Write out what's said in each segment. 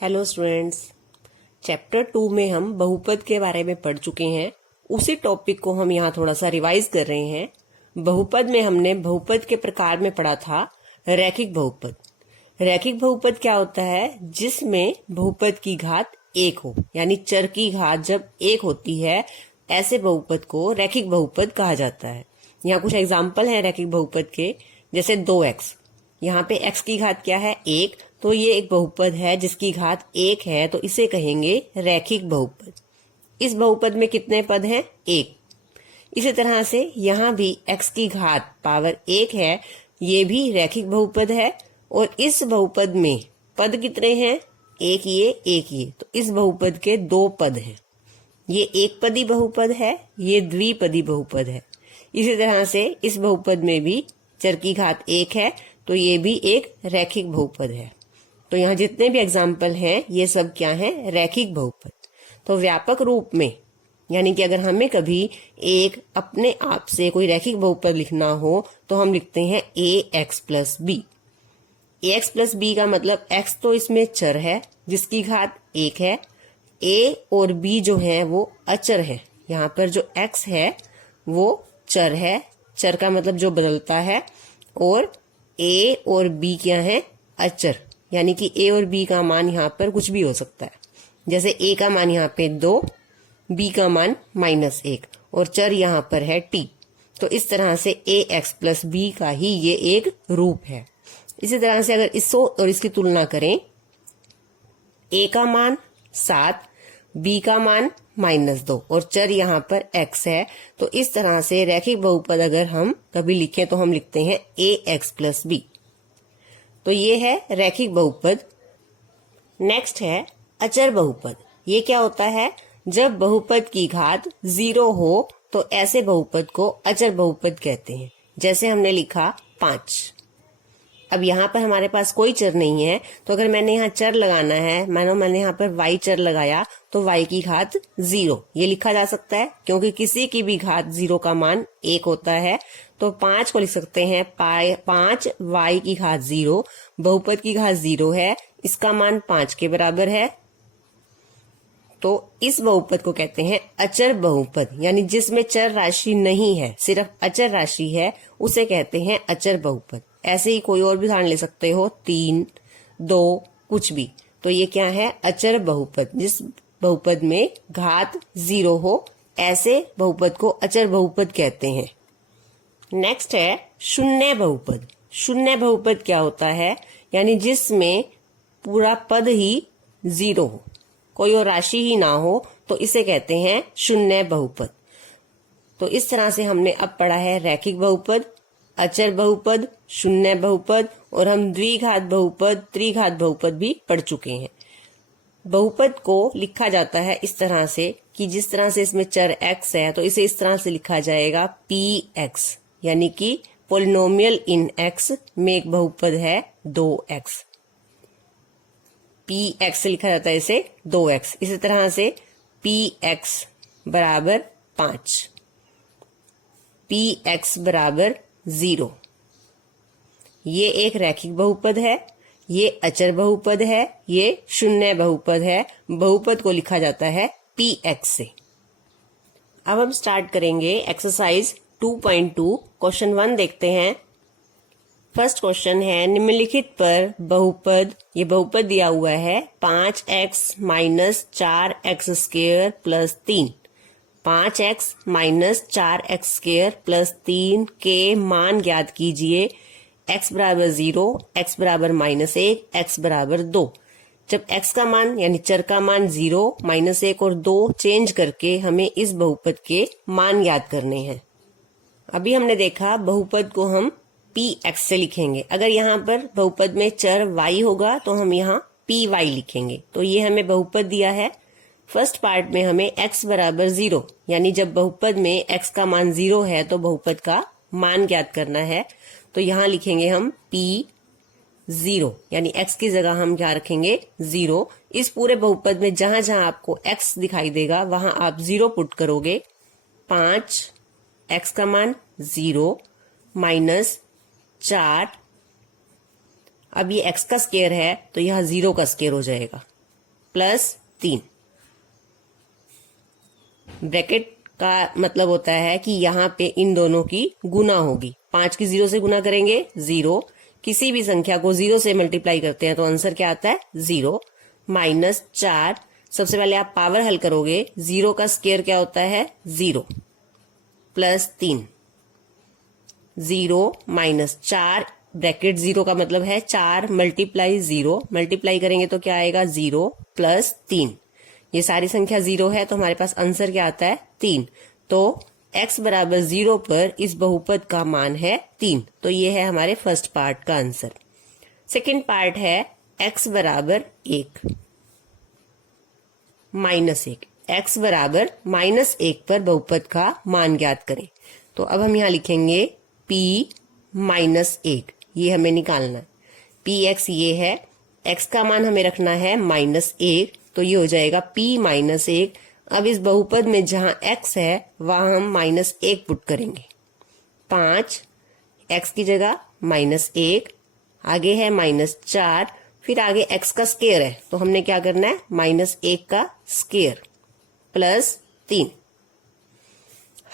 Hello students, chapter 2 में हम बहुपद के बारे में पढ़ चुके हैं। उसी टॉपिक को हम यहाँ थोड़ा सा रिवाइज कर रहे हैं। बहुपद में हमने बहुपद के प्रकार में पढ़ा था रैखिक बहुपद। रैखिक बहुपद क्या होता है? जिसमें बहुपद की घात एक हो, यानी चर की घात जब एक होती है, ऐसे बहुपद को रैखिक बहुपद कहा जाता है। यहाँ कुछ एग्जाम्पल हैं रैखिक बहुपद के, जैसे 2x। यहाँ पे x की घात क्या है? 1, तो ये एक बहुपद है जिसकी घात 1 है, तो इसे कहेंगे रैखिक बहुपद। इस बहुपद में कितने पद हैं? 1। इसी तरह से यहाँ भी x की घात पावर 1 है, ये भी रैखिक बहुपद है। और इस बहुपद में पद कितने हैं? एक ये। तो इस बहुपद के 2 पद हैं। ये एक पदी बहुपद है, ये द्विपदी बहुपद है। इसी तरह से इस बहुपद में भी चर की घात 1 है, तो ये भी एक रैखिक बहुपद है। तो यहाँ जितने भी एग्जाम्पल हैं ये सब क्या हैं? रैखिक बहुपद। तो व्यापक रूप में, यानी कि अगर हमें कभी एक अपने आप से कोई रैखिक बहुपद लिखना हो तो हम लिखते हैं ax plus B. ax plus B का मतलब x तो इसमें चर है जिसकी घात 1 है, a और b जो है वो अचर है। यहाँ पर जो x है वो चर है, चर का मतलब जो बदलता है, और a और b क्या है? अचर, यानी कि a और b का मान यहाँ पर कुछ भी हो सकता है। जैसे a का मान यहाँ पे 2, b का मान -1 और चर यहाँ पर है t। तो इस तरह से ax प्लस b का ही ये एक रूप है। इसी तरह से अगर इसको और इसकी तुलना करें, a का मान 7, b का मान -2 और चर यहाँ पर x है, तो इस तरह से रैखिक बहुपद अगर हम कभी लिखें तो हम लिखते हैं ax प्लस b। तो ये है रैखिक बहुपद। नेक्स्ट है अचर बहुपद। ये क्या होता है? जब बहुपद की घात 0 हो तो ऐसे बहुपद को अचर बहुपद कहते हैं। जैसे हमने लिखा 5। अब यहाँ पर हमारे पास कोई चर नहीं है, तो अगर मैंने यहाँ चर लगाना है, मानो मैंने यहाँ पर y चर लगाया, तो y की घात 0 ये लिखा जा सकता है, क्योंकि किसी की भी घात 0 का मान 1 होता है। तो 5 को लिख सकते हैं 5 y की घात 0। बहुपद की घात 0 है, इसका मान 5 के बराबर है, तो इस बहुपद को कहते हैं अचर बहुपद। यानी जिसमें चर राशि नहीं है, सिर्फ अचर राशि है, उसे कहते हैं अचर बहुपद। ऐसे ही कोई और भी उदाहरण ले सकते हो, 3, 2, कुछ भी। तो ये क्या है? अचर बहुपद। जिस बहुपद में घात 0 हो, ऐसे बहुपद को अचर बहुपद कहते हैं। नेक्स्ट है शून्य बहुपद। शून्य बहुपद क्या होता है? यानी जिसमें पूरा पद ही 0 हो, कोई और राशि ही ना हो, तो इसे कहते हैं शून्य बहुपद। तो इस तरह से हमने अब पढ़ा है रैखिक बहुपद, अचर बहुपद, शून्य बहुपद, और हम द्विघात बहुपद, त्रिघात बहुपद भी पढ़ चुके हैं। बहुपद को लिखा जाता है इस तरह से कि जिस तरह से इसमें चर x है, तो इसे इस तरह से लिखा जाएगा px, यानी कि पोलिनोमियल इन x में एक बहुपद है 2x। px से लिखा जाता है इसे 2x। इसी तरह से px बराबर 5, px बराबर 0। ये एक रैखिक बहुपद है, ये अचर बहुपद है, ये शून्य बहुपद है। बहुपद को लिखा जाता है px से। अब हम स्टार्ट करेंगे एक्सरसाइज 2.2। क्वेश्चन 1 देखते हैं। फर्स्ट क्वेश्चन है, निम्नलिखित पर बहुपद, ये बहुपद दिया हुआ है 5x minus 4x square plus 3। 5x minus 4x square plus 3 के मान ज्ञात कीजिए। x बराबर 0, x बराबर -1, x बराबर 2। जब x का मान यानी चर का मान 0, -1 और 2 चेंज करके हमें इस बहुपद के मान ज्ञात करने हैं। अभी हमने देखा बहुपद को हम px से लिखेंगे। अगर यहाँ पर बहुपद में चर y होगा तो हम यहाँ py लिखेंगे। तो ये हमें बहुपद दिया है। फर्स्ट पार्ट में हमें x बराबर 0, यानी जब बहुपद में x का मान 0 है तो बहुपद का मान ज्ञात करना है। तो यहाँ लिखेंगे हम p0, यानी x की जगह हम क्या रखेंगे? 0। इस पूरे बहुपद में जहां जहां आपको x दिखाई देगा वहां आप 0 पुट करोगे। 5, x का मान 0 माइनस 4, अब ये x का स्क्वायर है तो यह 0 का स्क्वायर हो जाएगा। प्लस 3। ब्रैकेट का मतलब होता है कि यहाँ पे इन दोनों की गुना होगी। 5 की 0 से गुना करेंगे 0, किसी भी संख्या को 0 से मल्टीप्लाई करते हैं तो आंसर क्या आता है 0, माइनस 4। सबसे पहले आप पावर हल करोगे, 0 का स्क्वायर क्या होता है 0, प्लस 3, 0 माइनस 4, ब्रैकेट 0 का मतलब है 4 मल्टीप्लाई 0, मल्टीप्लाई करेंगे तो क्या आएगा 0 प्लस 3। ये सारी संख्या 0 है तो हमारे पास आंसर क्या आता है 3। तो x बराबर 0 पर इस बहुपद का मान है 3। तो ये है हमारे फर्स्ट पार्ट का आंसर। सेकंड पार्ट है x बराबर 1 माइनस 1। x बराबर -1 पर बहुपद का मान ज्ञात करें। तो अब हम यहाँ लिखेंगे p -1, ये हमें निकालना है। px ये है, x का मान हमें रखना है -1, तो ये हो जाएगा p -1। अब इस बहुपद में जहां x है वहां हम -1 पुट करेंगे। 5 x की जगह -1, आगे है -4, फिर आगे x का स्क्वायर है तो हमने क्या करना है -1 का स्क्वायर प्लस 3।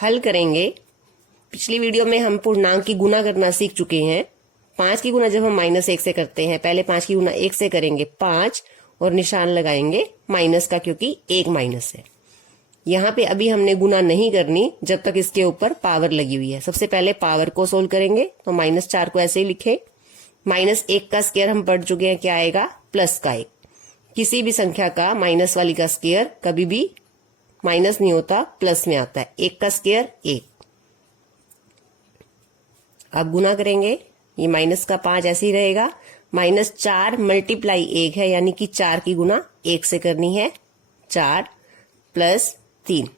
हल करेंगे। पिछली वीडियो में हम पूर्णांक की गुना करना सीख चुके हैं। 5 की गुना जब हम -1 से करते हैं, पहले 5 की गुना 1 से करेंगे 5 और निशान लगाएंगे माइनस का, क्योंकि 1 माइनस है। यहाँ पे अभी हमने गुना नहीं करनी जब तक इसके ऊपर पावर लगी हुई है। सबसे पहले पावर को सोल्व करेंगे तो -4 को ऐसे ही लिखे। -1 का स्क्वायर हम पढ़ चुके हैं, क्या आएगा प्लस का 1। किसी भी संख्या का माइनस वाली का स्क्वायर कभी भी माइनस नहीं होता, प्लस में आता है। 1 का स्क्वायर 1। अब गुना करेंगे, ये माइनस का 5 ऐसे ही रहेगा। -4 मल्टीप्लाई 1 है, यानी कि 4 की गुना 1 से करनी है, 4 प्लस 3।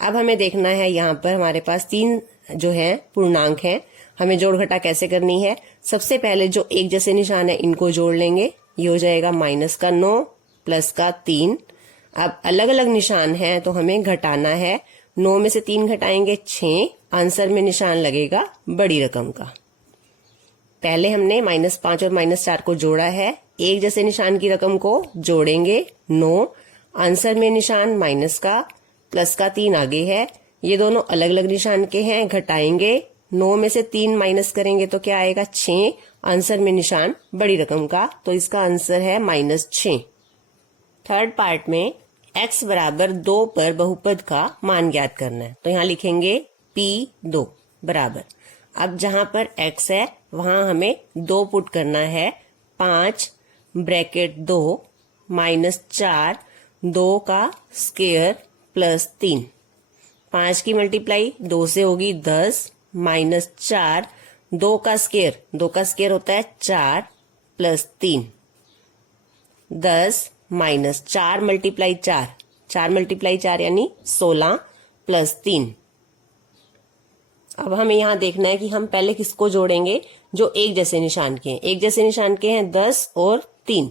अब हमें देखना है यहाँ पर हमारे पास 3 जो है पूर्णांक हैं, हमें जोड़ घटा कैसे करनी है। सबसे पहले जो एक जैसे निशान है इनको जोड़ लेंगे, ये हो जाएगा -9 प्लस का 3। अब अलग अलग निशान है तो हमें घटाना है। 9 में से 3 घटाएंगे 6, आंसर में निशान लगेगा बड़ी रकम का। पहले हमने -5 और -4 को जोड़ा है, एक जैसे निशान की रकम को जोड़ेंगे 9, आंसर में निशान माइनस का, प्लस का 3 आगे है। ये दोनों अलग अलग निशान के हैं, घटाएंगे 9 में से 3 माइनस करेंगे तो क्या आएगा 6, आंसर में निशान बड़ी रकम का, तो इसका आंसर है -6। थर्ड पार्ट में x बराबर 2 पर बहुपद का मान ज्ञात करना है। तो यहाँ लिखेंगे p2 बराबर, अब जहां पर x है वहां हमें 2 पुट करना है। 5 ब्रैकेट 2 -4, 2 का स्क्वायर प्लस 3। 5 की मल्टीप्लाई 2 से होगी 10, -4, 2 का स्क्वायर होता है 4 प्लस 3। 10 माइनस 4 मल्टीप्लाई 4, 4 मल्टीप्लाई 4 यानी 16 प्लस 3। अब हमें यहाँ देखना है कि हम पहले किसको जोड़ेंगे, जो एक जैसे निशान के हैं। एक जैसे निशान के हैं 10 और 3,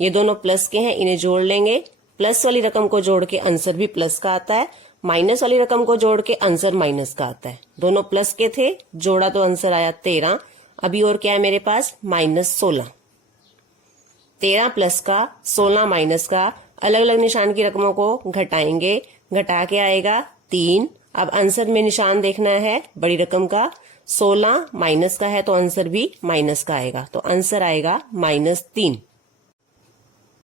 ये दोनों प्लस के हैं, इन्हें जोड़ लेंगे। प्लस वाली रकम को जोड़ के आंसर भी प्लस का आता है, माइनस वाली रकम को जोड़ के आंसर माइनस का आता है। दोनों प्लस के थे, जोड़ा तो आंसर आया 13। अभी और क्या है मेरे पास -16। 13 प्लस का 16 माइनस का, अलग अलग निशान की रकमों को घटाएंगे, घटा के आएगा 3। अब आंसर में निशान देखना है बड़ी रकम का, 16 माइनस का है तो आंसर भी माइनस का आएगा, तो आंसर आएगा -3।